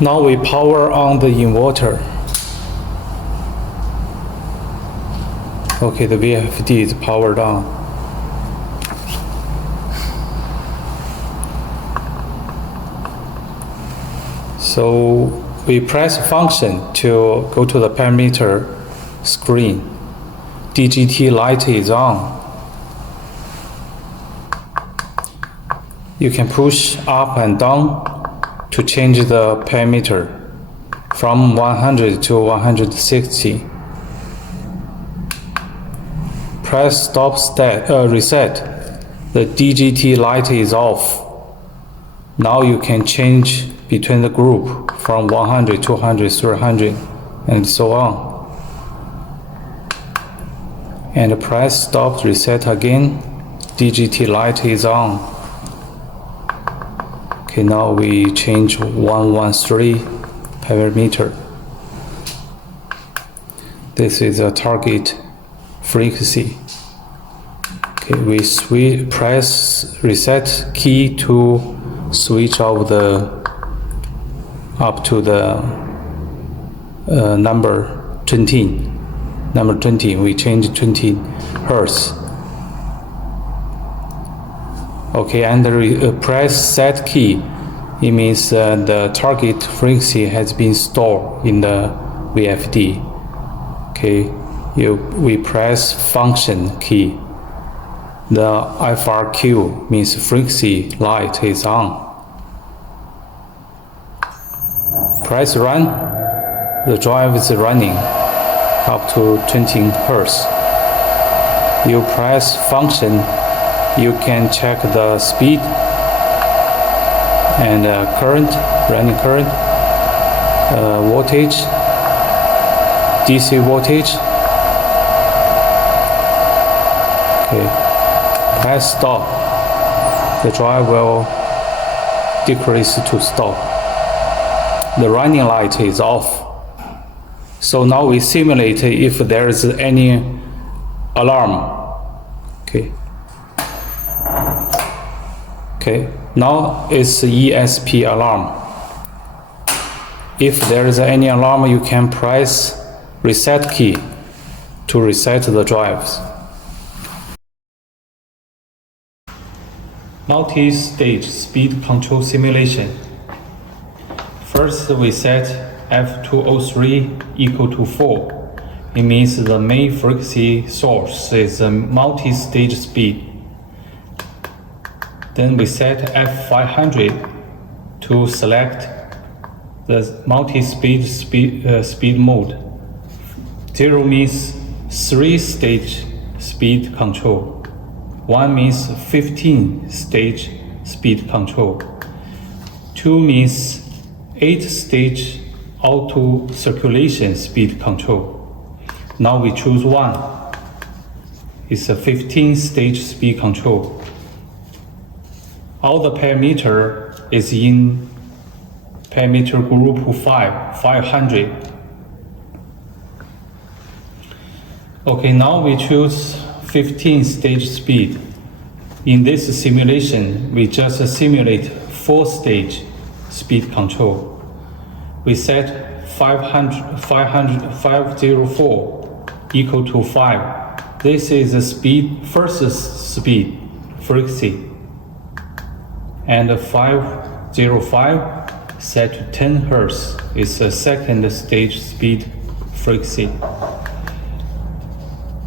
Now we power on the inverter. Okay, the VFD is powered on. So we press function to go to the parameter screen. DGT light is on. You can push up and down to change the parameter from 100 to 160. Press stop reset. The DGT light is off. Now you can change between the group from 100, 200, 300, and so on. And press stop reset again. DGT light is on. Okay, now we change 113 parameter. This is a target frequency. Okay, we press reset key to switch off up to the number 20. Number 20, we change 20 Hertz. Okay, and press set key. It means the target frequency has been stored in the VFD. Okay, we press function key. The FRQ means frequency light is on. Press run. The drive is running up to 20 Hertz. You press function. You can check the speed and current, running current, voltage, DC voltage. Okay, press stop. The drive will decrease to stop. The running light is off. So now we simulate if there is any alarm. Okay, now it's ESP alarm. If there is any alarm, you can press reset key to reset the drives. Multi-stage speed control simulation. First, we set F203 equal to 4. It means the main frequency source is a multi-stage speed. Then we set F500 to select the multi-speed speed mode. 0 means 3-stage speed control. 1 means 15-stage speed control. 2 means 8-stage auto circulation speed control. Now we choose 1. It's a 15-stage speed control. All the parameter is in parameter group 500. Okay, now we choose 15-stage speed. In this simulation, we just simulate 4-stage speed control. We set 504 equal to 5. This is the first speed frequency. And 505 set to 10 Hertz is the second stage speed frequency.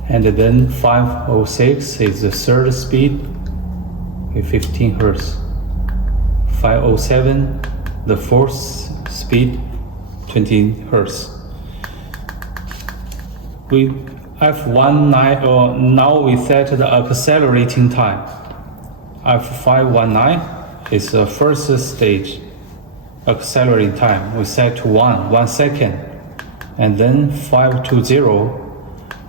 And then 506 is the third speed with 15 Hertz. 507, the fourth speed, 20 Hertz. Now we set the accelerating time. F519 is the first stage accelerating time. We set to 1 second. And then 520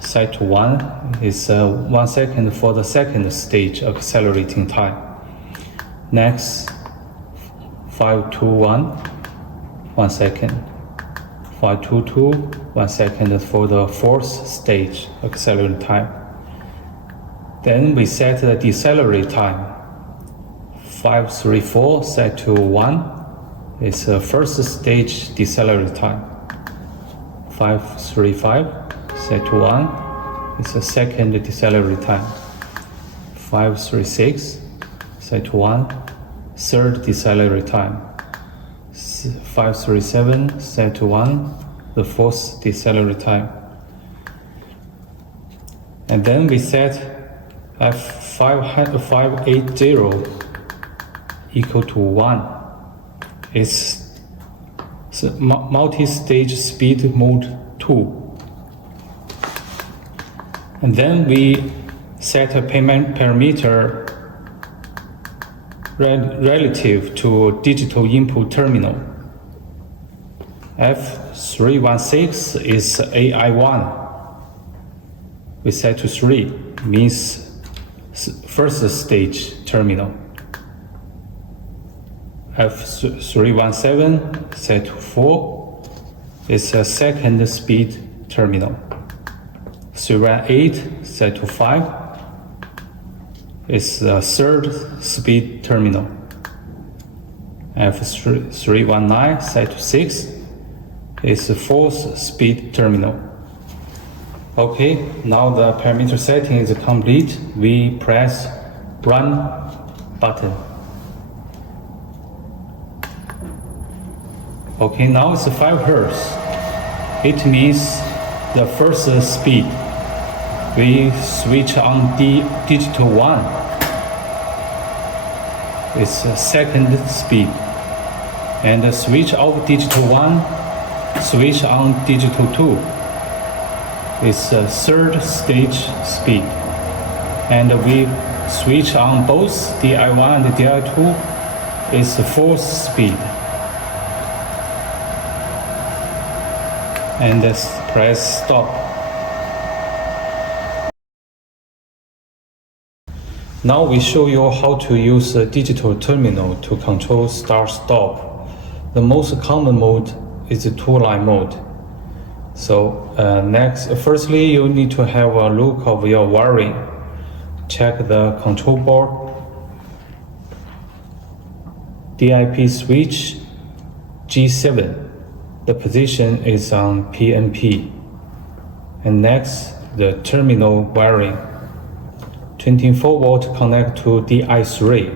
set to 1 is 1 second for the second stage accelerating time. Next, 521, 1 second. 522, 1 second for the fourth stage accelerating time. Then we set the decelerate time. 534 set to 1, It's a first stage decelerate time. 535 set to 1. It's a second decelerate time. 536 set to 1. Third decelerate time. 537 set to 1. The fourth decelerate time. And then we set F580 equal to 1. It's multi-stage speed mode 2. And then we set a parameter relative to digital input terminal. F316 is AI1. We set to 3, means first stage terminal. F317 set to 4 is a second speed terminal. 318 set to 5 is the third speed terminal. F319 set to 6 is the fourth speed terminal. Okay, now the parameter setting is complete. We press Run button. Okay, now it's 5 Hz. It means the first speed. We switch on the digital 1. It's a second speed. And switch off digital 1, switch on digital 2. It's a third stage speed. And we switch on both DI1 and DI2. It's the fourth speed. And press stop. Now we show you how to use a digital terminal to control start-stop. The most common mode is the two-line mode. So firstly, you need to have a look of your wiring. Check the control board, DIP switch G7. The position is on PNP. And next, the terminal wiring. 24 volt connect to DI3.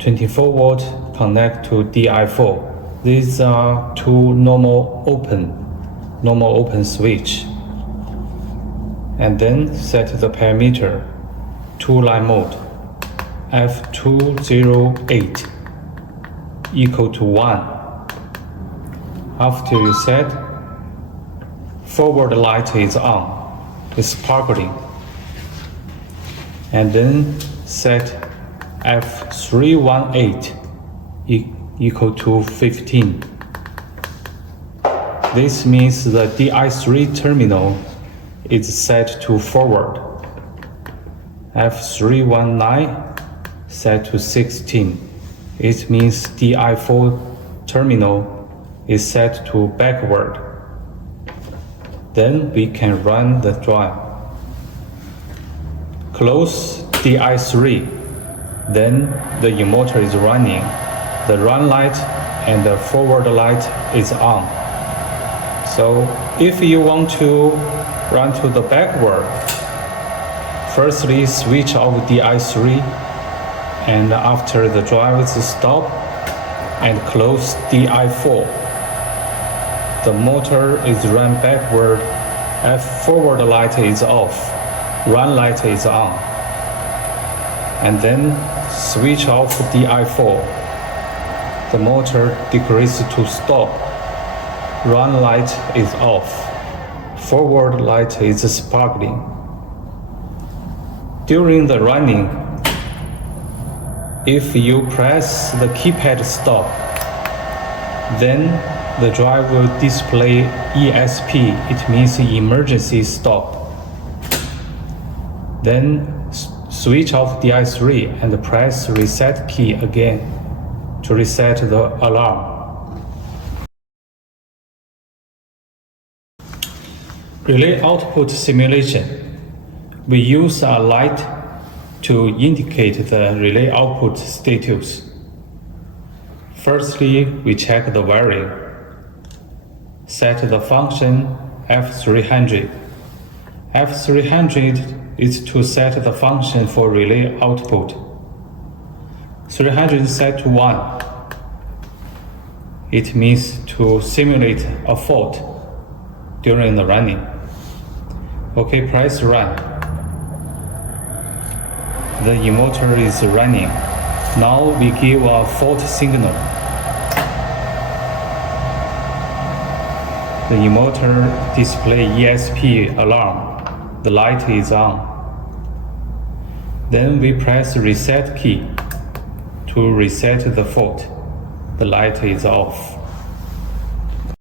24 volt connect to DI4. These are two normal open switch. And then set the parameter, two-line mode, F208 equal to 1. After you set, forward light is on, it's sparkling. And then set F318 equal to 15. This means the DI3 terminal is set to forward. F319 set to 16. It means DI4 terminal is set to backward. Then we can run the drive. Close DI3. Then the inverter is running. The run light and the forward light is on. So if you want to run to the backward, firstly switch off DI3, and after the drive is stopped and close DI4. The motor is run backward, F forward light is off, run light is on. And then switch off DI4. The motor decreases to stop, run light is off, forward light is sparkling. During the running, if you press the keypad stop, then the drive will display ESP, it means emergency stop. Then switch off DI3 and press reset key again to reset the alarm. Relay output simulation. We use a light to indicate the relay output status. Firstly, we check the wiring. Set the function F300. F300 is to set the function for relay output. 300 set to 1. It means to simulate a fault during the running. Okay, press run. The inverter is running. Now we give a fault signal. The inverter display ESP alarm. The light is on. Then we press reset key to reset the fault. The light is off.